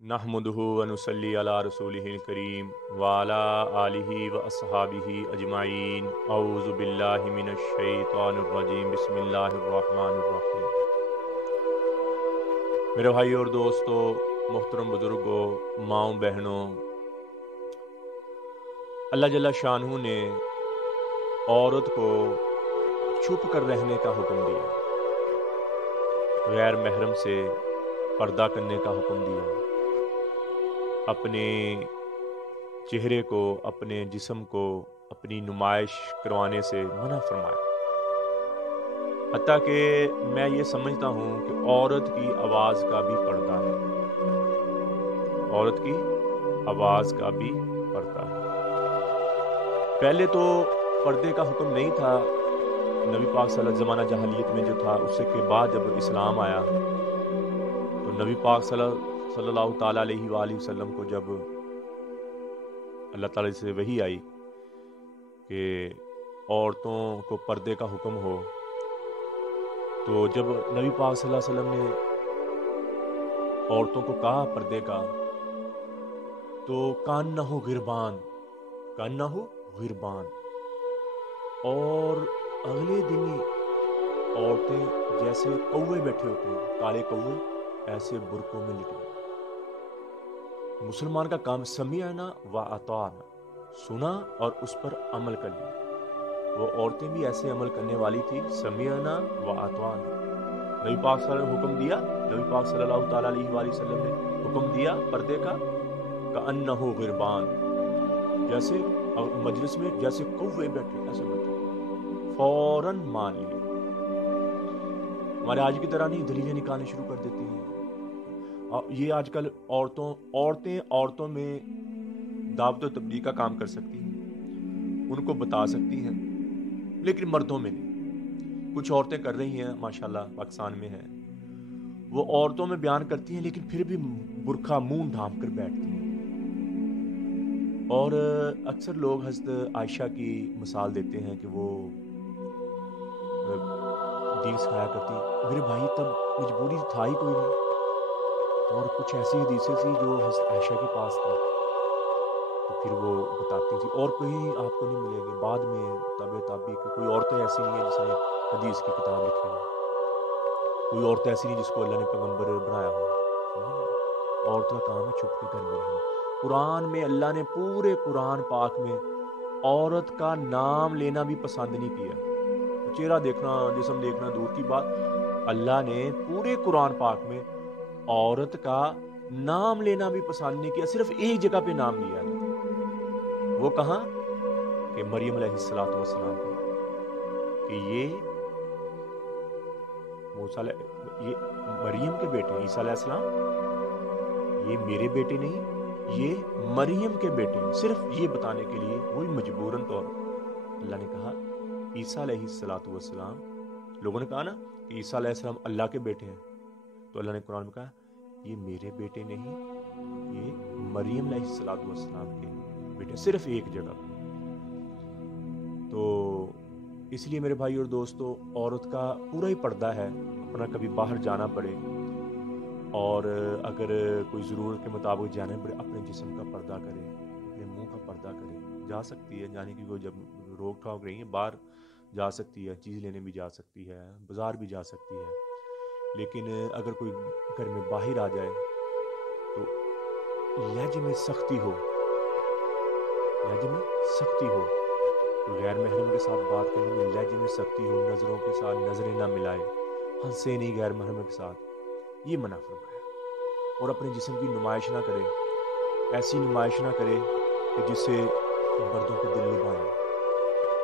नहमदुहु व नुसल्ली अला रसूलिहिल करीम व अला आलिहि व अस्हाबिहि अजमाइन औज़ु बिल्लाहि मिनश शैतानिर रजीम बिस्मिल्लाहिर रहमानिर रहीम। मेरे भाई और दोस्तों, मोहतरम बुजुर्गों, माओ बहनों, अल्लाह जल्ला शानहू ने औरत को छुप कर रहने का हुक्म दिया, गैर महरम से पर्दा करने का हुक्म दिया, अपने चेहरे को, अपने जिस्म को अपनी नुमाइश करवाने से मना फरमाया। हत्ता कि मैं ये समझता हूँ कि औरत की आवाज़ का भी पर्दा है, औरत की आवाज़ का भी पर्दा है। पहले तो पर्दे का हुक्म नहीं था, नबी पाक ज़माना जहालियत में जो था, उससे के बाद जब इस्लाम आया तो नबी पाक सल्लल्लाहु ताला अलैहि वसल्लम को जब अल्लाह ताला से वही आई कि औरतों को पर्दे का हुक्म हो, तो जब नबी पाक सल्लल्लाहु अलैहि वसल्लम ने औरतों को कहा पर्दे का, तो कान्नहु गिरबान, और अगले दिन ही औरतें जैसे कौवे बैठे होते हैं, काले कौवे, ऐसे बुरकों में लिट गए। मुसलमान का काम समिअना व अताअना, सुना और उस पर अमल कर लिया। वो औरतें भी ऐसे अमल करने वाली थी, समिअना व अताअना। नबी पाक सल्लल्लाहु अलैहि वसल्लम हुक्म दिया, नबी पाक सल्लल्लाहु ताला अलैहि वसल्लम ने हुक्म दिया पर्दे का, कअन्नहु गिरबान, जैसे मजलिस में जैसे कौवे बैठे ऐसे बैठे, फौरन मान लिया। हमारे आज की तरह नहीं दलीलें निकालनी शुरू कर देती हैं। ये आजकल औरतें में दावत और तबलीग का काम कर सकती हैं, उनको बता सकती हैं, लेकिन मर्दों में नहीं। कुछ औरतें कर रही हैं माशाल्लाह, पाकिस्तान में है, वो औरतों में बयान करती हैं लेकिन फिर भी बुरखा मुंह ढांप कर बैठती हैं। और अक्सर लोग हज़रत आयशा की मिसाल देते हैं कि वो दीन सिखाया करती, मेरे भाई तब मजबूरी था ही कोई नहीं, और कुछ ऐसी हदीसें थी जो हज़रत आयशा के पास थी, तो फिर वो बताती थी, और कहीं आपको नहीं मिलेंगे। बाद में ताबी कोई औरत ऐसी नहीं है जिसने हदीस की किताब लिखी हो, कोई औरत ऐसी नहीं जिसको अल्लाह ने पैगंबर बनाया हो। औरत का काम है छुप के घर में रहना। कुरान में अल्लाह ने पूरे कुरान पाक में औरत का नाम लेना भी पसंद नहीं किया। चेहरा देखना, जिस्म देखना दूर की बात, अल्लाह ने पूरे कुरान पाक में औरत का नाम लेना भी पसंद नहीं किया। सिर्फ एक जगह पे नाम लिया है, वो कहाँ कि मरियम अलैहिस्सलातु वस्सलाम को, कि ये मरियम के बेटे ईसा अलैहिस्सलाम, ये मेरे बेटे नहीं, ये मरियम के बेटे हैं। सिर्फ ये बताने के लिए वही मजबूरन तौर अल्लाह ने कहा ईसा अलैहिस्सलातु वस्सलाम। लोगों ने कहा ना कि ईसा अलैहिस्सलाम अल्लाह के बेटे हैं, तो अल्लाह ने कुरान में कहा ये मेरे बेटे नहीं, ये मरियम अलैहिस्सलातु वस्सलाम के बेटे, सिर्फ एक जगह। तो इसलिए मेरे भाई और दोस्तों, औरत का पूरा ही पर्दा है, अपना कभी बाहर जाना पड़े और अगर कोई ज़रूरत के मुताबिक जाना पड़े, अपने जिस्म का पर्दा करे, अपने मुंह का पर्दा करे। जा सकती है, जाने की कोई जब रोक टोक रही है, बाहर जा सकती है, चीज़ लेने भी जा सकती है, बाज़ार भी जा सकती है, लेकिन अगर कोई घर में बाहर आ जाए तो लहजे में सख्ती हो, तो गैर महरम के साथ बात करने में लहजे में सख्ती हो, नज़रों के साथ नज़रें ना मिलाए, हंसे नहीं गैर महरम के साथ, ये मना फरमाया। और अपने जिस्म की नुमाइश ना करे, ऐसी नुमाइश ना करे कि जिससे मर्दों को दिल लुभाए,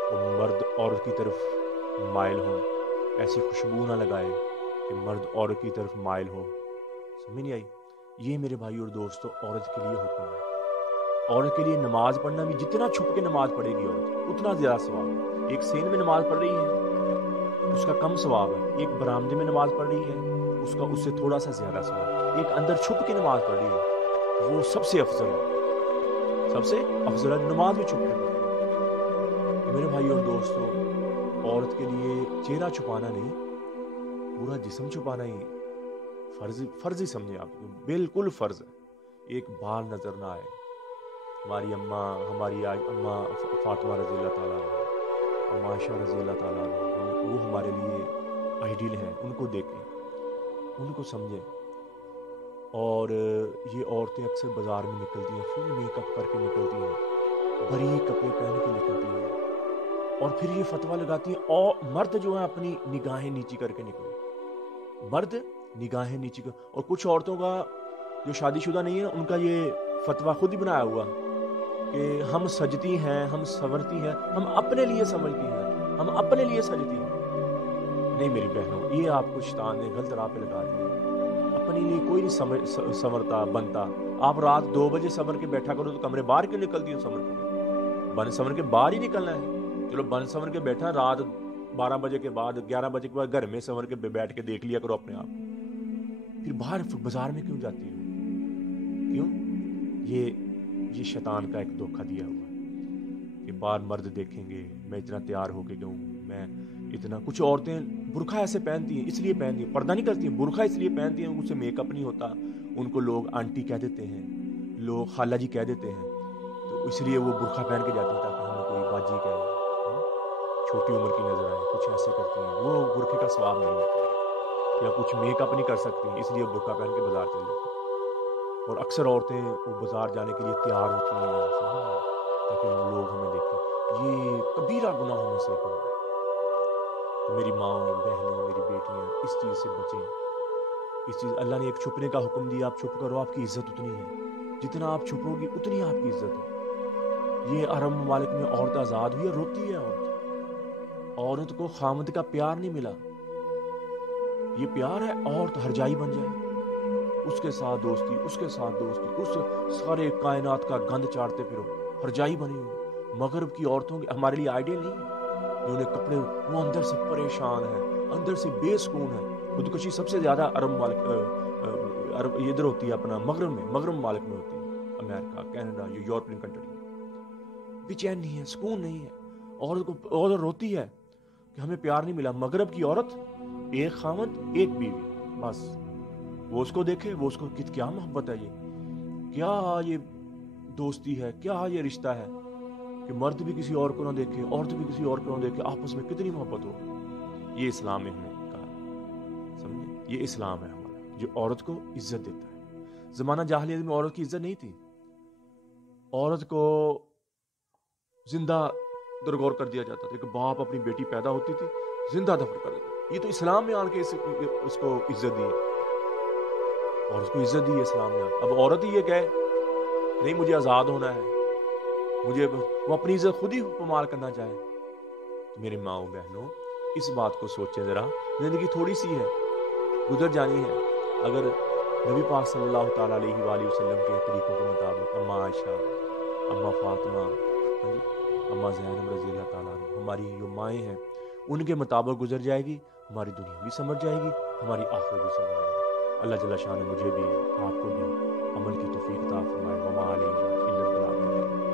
और मर्द औरत की तरफ माइल हो, ऐसी खुशबू ना लगाए कि मर्द औरत की तरफ माइल हो। समझ नहीं आई? ये मेरे भाई और दोस्तों औरत के लिए हुक्म है। औरत के लिए नमाज पढ़ना भी, जितना छुप के नमाज पढ़ेगी औरत उतना ज़्यादा सवाब है। एक सेन में नमाज पढ़ रही है उसका कम सवाब है, एक बरामदे में नमाज पढ़ रही है उसका उससे थोड़ा सा ज़्यादा सवाब, एक अंदर छुप के नमाज पढ़ रही है वो सबसे अफजल है, सबसे अफजल है नमाज भी छुप के पढ़ रही है। मेरे भाई और दोस्तों, औरत के लिए चेहरा छुपाना नहीं, पूरा जिस्म छुपाना ही फ़र्ज़ ही समझे आप, बिल्कुल फ़र्ज़ है। ایک بال نظر نہ آئے. ہماری اماں فاطمہ رضی اللہ تعالیٰ عنہ، اماں عائشہ رضی اللہ تعالیٰ عنہ، وہ ہمارے لیے آئیڈیل ہیں. ان کو دیکھیں، ان کو سمجھیں. اور یہ عورتیں اکثر بازار میں نکلتی ہیں، فل میک اپ کر کے نکلتی ہیں، باریک کپڑے پہن کے نکلتی ہیں، اور پھر یہ فتویٰ لگاتی ہیں. اور مرد جو ہیں اپنی نگاہیں نیچی کر کے نکلے، مرد نگاہیں نیچی کر. اور کچھ عورتوں کا جو شادی شدہ نہیں ہے، ان کا یہ فتویٰ خود ہی بنایا ہوا کہ ہم سجتی ہیں، ہم سنورتی ہیں، ہم اپنے لیے سمجھتی ہیں، ہم اپنے لیے سجتی ہیں. نہیں میری بہنوں، یہ آپ کو شیطان نے غلط راہ پہ لگا دیا. اپنے لیے کوئی نہیں سنورتا بنتا. آپ رات 2 بجے سنور کے بیٹھا کرو تو کمرے باہر کیوں نکلتی ہو؟ سنور کے بن سنور کے باہر ہی نکلنا ہے. چلو بن سنور کے بیٹھا، رات 12 بجے کے بعد 11 بجے کے بعد گھر میں سنور کے بیٹھ کے دیکھ لیا کرو اپنے آپ. پھر باہر بازار میں کیوں جاتی ہو؟ کیوں؟ یہ شیطان کا ایک دھوکہ دیا ہوا کہ باہر مرد دیکھیں گے، میں اتنا تیار ہو کے جاؤں، میں اتنا. کچھ عورتیں برقع ایسے پہنتی ہیں، اس لیے پہنتی ہیں، پردہ نہیں کرتی ہیں، برقع اس لیے پہنتی ہیں، ان سے میک اپ نہیں ہوتا، ان کو لوگ آنٹی کہہ دیتے ہیں، لوگ خالہ جی کہہ دیتے ہیں، تو اس لیے وہ برقع پہن کے جاتی ہیں تاکہ ہمیں کوئی باجی کہے، چھوٹی عمر کی نظر آئے. کچھ ایسے کرتی ہیں، وہ برقعے کا ثواب نہیں ہے. یا کچھ میک اپ نہیں کر سکتی، اس لیے برقع پہن کے بازار چلے جاتی ہیں. اور اکثر عورتیں وہ بازار جانے کے لیے تیار ہوتی ہیں تاکہ لوگ ہمیں دیکھیں. یہ کبیرہ گناہوں میں سے ایک ہے. تو میری ماں، بہنوں، میری بیٹیاں، اس چیز سے بچیں. اس چیز اللہ نے ایک چھپنے کا حکم دیا، آپ چھپ کرو، آپ کی عزت اتنی ہے، جتنا آپ چھپو گی اتنی آپ کی عزت ہے. یہ عرب ممالک میں عورت آزاد ہوئی ہے، روتی ہے عورت کو خامد کا پیار نہیں ملا. یہ پیار ہے عورت ہرجائی بن جائے، اس کے ساتھ دوستی، اس کے ساتھ دوستی، اس سارے کائنات کا گند چاڑتے پھرو، ہرجائی بنی ہوئی. مغرب کی عورتوں کے ہمارے لیے آئیڈیل نہیں ہے. انہوں نے کپڑے، وہ اندر سے پریشان ہے، اندر سے بے سکون ہے. خودکشی سب سے زیادہ عرب ممالک ادھر ہوتی ہے، اپنا مغرب ممالک میں ہوتی ہے، امریکہ، کینیڈا، یورپین کنٹری. بے چین نہیں ہے، سکون نہیں ہے. عورت روتی ہے کہ ہمیں پیار نہیں ملا. مغرب کی عورت ایک خامد ایک بیوی، بس وہ اس کو دیکھے، وہ اس کو کیا محبت ہے، یہ کیا یہ دوستی ہے، کیا یہ رشتہ ہے کہ مرد بھی کسی اور کو نہ دیکھے، عورت بھی کسی اور کو نہ دیکھے، آپس میں کتنی محبت ہو. یہ اسلام میں ہمیں کہا، سمجھے؟ یہ اسلام ہے ہمارا جو عورت کو عزت دیتا ہے. زمانہ جاہلیت میں عورت کی عزت نہیں تھی. عورت کو زندہ درگور کر دیا جاتا تھا. کہ باپ اپنی بیٹی پیدا ہوتی تھی، زندہ دفن کر دیتا. یہ تو اسلام میں آن کے اس کو عزت دی ہے، اور اس کو عزت دی ہے اسلام نے. اب عورت ہی یہ کہے نہیں مجھے آزاد ہونا ہے، مجھے وہ اپنی عزت خود ہی پامال کرنا چاہے. میرے ماؤں بہنوں، اس بات کو سوچیں ذرا. زندگی تھوڑی سی ہے، گزر جانی ہے. اگر نبی پاک صلی اللہ تعالیٰ علیہ وآلہ وسلم کے طریقوں کے مطابق اماں عائشہ، اماں فاطمہ، اماں زینب رضی اللہ تعالیٰ عنہ، ہماری جو مائیں ہیں، ان کے مطابق گزر جائے گی، ہماری دنیا بھی سمجھ جائے گی، ہماری آخرت بھی سمجھ جائے گی. اللہ جل شان مجھے بھی، آپ کو بھی عمل کی توفیق عطا فرمائے. وما علینا الا البلاغ.